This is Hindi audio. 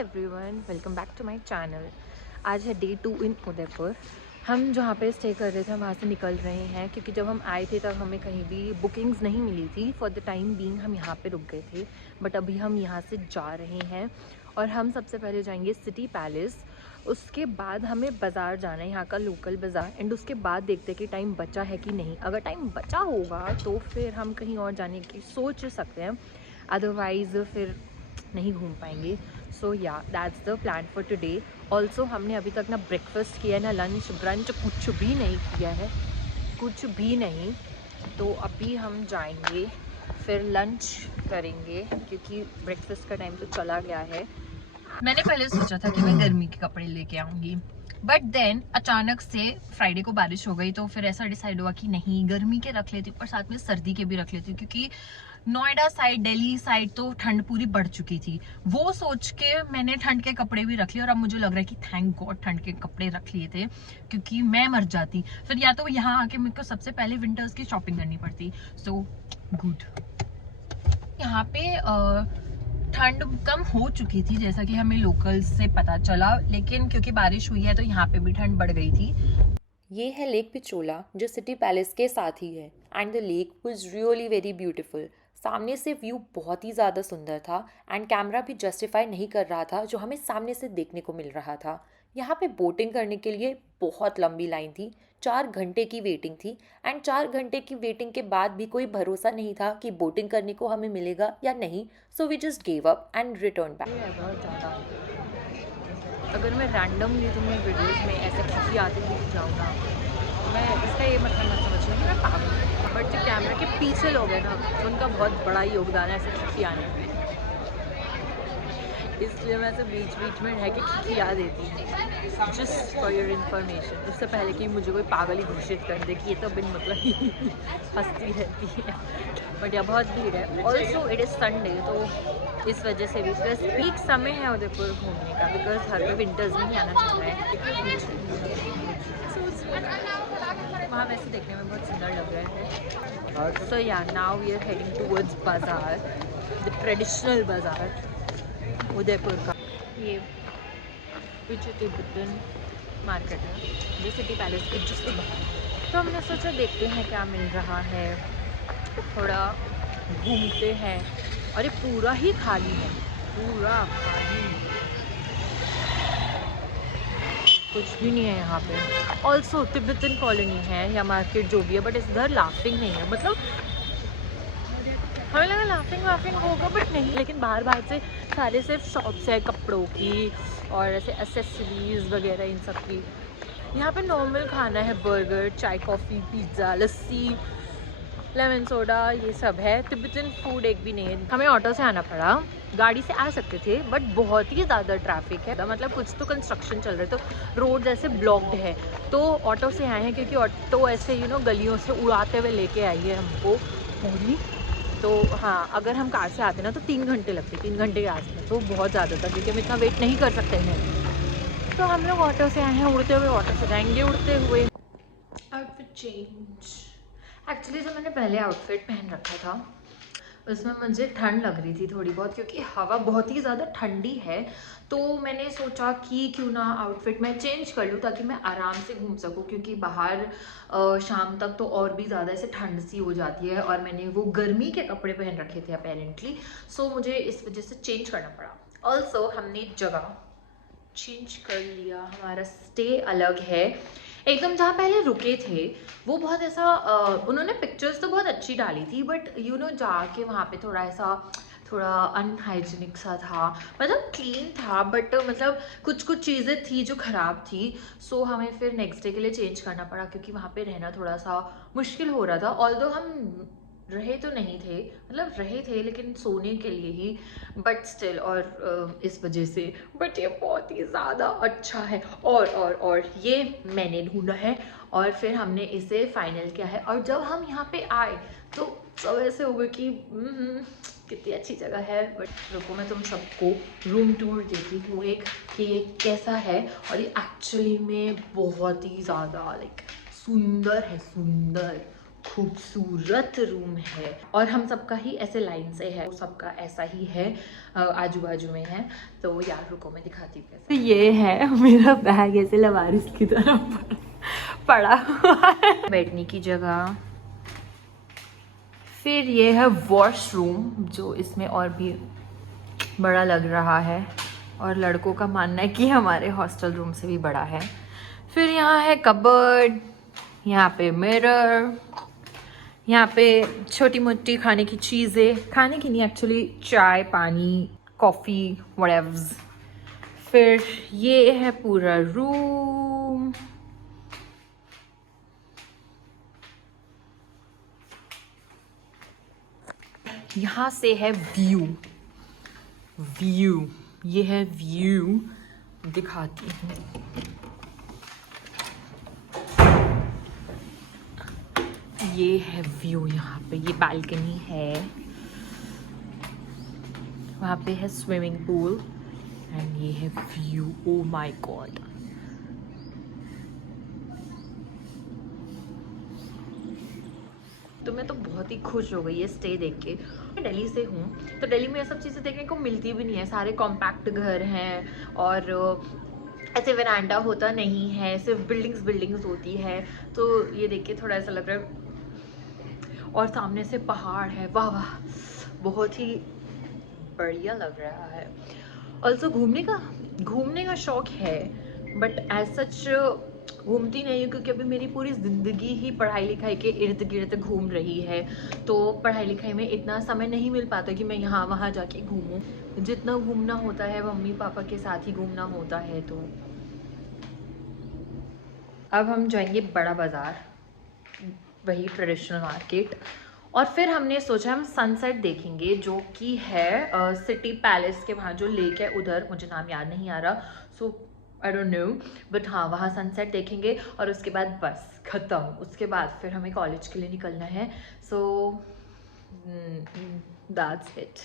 Everyone, welcome back to my channel. आज है डे 2 इन उदयपुर। हम जहाँ पे स्टे कर रहे थे वहाँ से निकल रहे हैं क्योंकि जब हम आए थे तब हमें कहीं भी बुकिंग्स नहीं मिली थी। फॉर द टाइम बीइंग हम यहाँ पे रुक गए थे, बट अभी हम यहाँ से जा रहे हैं और हम सबसे पहले जाएंगे सिटी पैलेस। उसके बाद हमें बाज़ार जाना है, यहाँ का लोकल बाज़ार, एंड उसके बाद देखते हैं कि टाइम बचा है कि नहीं। अगर टाइम बचा होगा तो फिर हम कहीं और जाने की सोच सकते हैं, अदरवाइज़ फिर नहीं घूम पाएंगे। सो या that's the plan for today. Also हमने अभी तक ना ब्रेकफास्ट किया ना लंच ब्रंच, कुछ भी नहीं किया है, कुछ भी नहीं। तो अभी हम जाएंगे फिर लंच करेंगे क्योंकि ब्रेकफास्ट का टाइम तो चला गया है। मैंने पहले सोचा था कि मैं गर्मी के कपड़े लेके आऊंगी, बट देन अचानक से फ्राइडे को बारिश हो गई, तो फिर ऐसा डिसाइड हुआ कि नहीं, गर्मी के रख लेती हूँ और साथ में सर्दी के भी रख लेती हूँ, क्योंकि नोएडा साइड, दिल्ली साइड तो ठंड पूरी बढ़ चुकी थी। वो सोच के मैंने ठंड के कपड़े भी रख लिए और अब मुझे लग रहा है कि थैंक गॉड ठंड के कपड़े रख लिए थे, क्योंकि मैं मर जाती फिर। या तो यहाँ आके मेरे को सबसे पहले विंटर्स की शॉपिंग करनी पड़ती। So good. यहाँ पे ठंड कम हो चुकी थी जैसा कि हमें लोकल्स से पता चला, लेकिन क्योंकि बारिश हुई है तो यहाँ पे भी ठंड बढ़ गई थी। ये है लेक पिचोला जो सिटी पैलेस के साथ ही है, and the lake was really very beautiful. सामने से व्यू बहुत ही ज़्यादा सुंदर था एंड कैमरा भी जस्टिफाई नहीं कर रहा था जो हमें सामने से देखने को मिल रहा था। यहाँ पे बोटिंग करने के लिए बहुत लंबी लाइन थी, 4 घंटे की वेटिंग थी, एंड 4 घंटे की वेटिंग के बाद भी कोई भरोसा नहीं था कि बोटिंग करने को हमें मिलेगा या नहीं। So we just gave up and return back. बहुत ज़्यादा, अगर मैं रैंडमली तुम्हें वीडियोस में ऐसे खिखियाते दिख जाऊँ ना, मैं इसका ये मतलब मत समझिए कि मैं पागल हूँ, बट जो कैमरा के पीछे लोग हैं ना, उनका बहुत बड़ा योगदान है ऐसे खिखियाने में। इसलिए मैं तो बीच बीच में रह के खिखिया देती हूँ, जस्ट फॉर योर इन्फॉर्मेशन, इससे पहले कि मुझे कोई पागल ही घोषित कर दे कि ये तो बिन मतलब ही हंसती रहती है। बट यह बहुत भीड़ है। ऑल्सो इट इज़ संडे, तो इस वजह से भी प्लस पीक समय है उदयपुर घूमने का, बिकॉज हर कोई विंटर्स में ही आना चाह रहा है। वहाँ वैसे देखने में बहुत सुंदर लग रहा है। So yeah now we are heading towards bazaar, the traditional bazaar Udaipur का। ये पीछे तिब्बतन मार्केट है जो सिटी पैलेस के जस्ट बाहर। तो हमने सोचा देखते हैं क्या मिल रहा है, थोड़ा घूमते हैं। और ये पूरा ही खाली है, पूरा खाली, कुछ भी नहीं है यहाँ पे। ऑल्सो तिब्बतन कॉलोनी है या मार्केट जो भी है, बट इधर लाफिंग नहीं है। मतलब हमें लगा लाफिंग वाफिंग होगा, बट नहीं। लेकिन बाहर बाहर से सारे सिर्फ शॉप्स है कपड़ों की और ऐसे एसेसरीज वगैरह इन सब की। यहाँ पे नॉर्मल खाना है, बर्गर, चाय, कॉफ़ी, पिज़्ज़ा, लस्सी, लेमन सोडा, ये सब है। तिब्बतन फूड एक भी नहीं है। हमें ऑटो से आना पड़ा, गाड़ी से आ सकते थे बट बहुत ही ज़्यादा ट्रैफिक है। मतलब कुछ तो कंस्ट्रक्शन चल रहा है तो रोड ऐसे ब्लॉक्ड है, तो ऑटो से आए हैं क्योंकि ऑटो ऐसे गलियों से उड़ाते हुए लेके आई है हमको पूरी। तो हाँ, अगर हम कार से आते ना तो 3 घंटे लगते, 3 घंटे के आसपास, तो बहुत ज़्यादा था क्योंकि हम इतना वेट नहीं कर सकते हैं। तो हम लोग ऑटो से आए हैं, उड़ते हुए ऑटो से जाएंगे, उड़ते हुए। Outfit change. एक्चुअली जो मैंने पहले आउटफिट पहन रखा था उसमें मुझे ठंड लग रही थी थोड़ी बहुत, क्योंकि हवा बहुत ही ज़्यादा ठंडी है। तो मैंने सोचा कि क्यों ना आउटफिट मैं चेंज कर लूँ ताकि मैं आराम से घूम सकूँ, क्योंकि बाहर शाम तक तो और भी ज़्यादा ऐसे ठंड सी हो जाती है और मैंने वो गर्मी के कपड़े पहन रखे थे अपेरेंटली। सो मुझे इस वजह से चेंज करना पड़ा। ऑल्सो हमने जगह चेंज कर लिया, हमारा स्टे अलग है एकदम। जहाँ पहले रुके थे वो बहुत ऐसा उन्होंने पिक्चर्स तो बहुत अच्छी डाली थी, बट जाके वहाँ पे थोड़ा ऐसा, थोड़ा अनहाइजीनिक सा था। मतलब क्लीन था बट मतलब कुछ कुछ चीज़ें थी जो ख़राब थी। सो हमें फिर नेक्स्ट डे के लिए चेंज करना पड़ा क्योंकि वहाँ पे रहना थोड़ा सा मुश्किल हो रहा था। ऑल्दो हम रहे तो नहीं थे, मतलब रहे थे लेकिन सोने के लिए ही, बट स्टिल, और इस वजह से। बट ये बहुत ही ज़्यादा अच्छा है, और ये मैंने ढूंढा है और फिर हमने इसे फाइनल किया है। और जब हम यहाँ पे आए तो सब ऐसे हो गए कि कितनी अच्छी जगह है। बट रुको मैं तुम सबको रूम टूर देती हूँ एक, कि ये कैसा है। और ये एक्चुअली में बहुत ही ज़्यादा लाइक सुंदर है, सुंदर, खूबसूरत रूम है और हम सबका ही ऐसे लाइन से है, सबका ऐसा ही है, आजू बाजू में है। तो यार रुको मैं दिखाती हूँ कैसे। तो ये है मेरा बैग ऐसे लवारिस की तरह पड़ा हुआ है। बैठने की जगह, फिर ये है वॉशरूम जो इसमें और भी बड़ा लग रहा है और लड़कों का मानना है कि हमारे हॉस्टल रूम से भी बड़ा है। फिर यहाँ है कबर्ड, यहाँ पे मिरर, यहाँ पे छोटी मोटी खाने की चीज़ें, खाने की नहीं एक्चुअली, चाय पानी कॉफ़ी व्हाटएवर्स। फिर ये है पूरा रूम। यहाँ से है व्यू, ये है व्यू, दिखाती हूँ। ये है व्यू, यहाँ पे ये बालकनी है, वहाँ पे है स्विमिंग पूल एंड ये है व्यू। ओ माय गॉड, तो मैं तो बहुत ही खुश हो गई है स्टे देख के। मैं दिल्ली से हूँ तो दिल्ली में ये सब चीज़ें देखने को मिलती भी नहीं है। सारे कॉम्पैक्ट घर हैं और ऐसे वरांडा होता नहीं है, सिर्फ बिल्डिंग्स होती है। तो ये देख के थोड़ा ऐसा लग रहा है। और सामने से पहाड़ है, वाह वाह, बहुत ही बढ़िया लग रहा है। ऑल्सो घूमने का शौक है बट एज सच घूमती नहीं हूँ क्योंकि अभी मेरी पूरी ज़िंदगी ही पढ़ाई लिखाई के इर्द गिर्द घूम रही है। तो पढ़ाई लिखाई में इतना समय नहीं मिल पाता कि मैं यहाँ वहाँ जाके घूमूं। जितना घूमना होता है मम्मी पापा के साथ ही घूमना होता है। तो अब हम जाएंगे बड़ा बाज़ार, वही ट्रेडिशनल मार्केट, और फिर हमने सोचा हम सनसेट देखेंगे जो कि है सिटी पैलेस के वहाँ जो लेक है उधर, मुझे नाम याद नहीं आ रहा, सो आई डोंट नो, बट हाँ वहाँ सनसेट देखेंगे और उसके बाद बस ख़त्म। उसके बाद फिर हमें कॉलेज के लिए निकलना है। So that's it.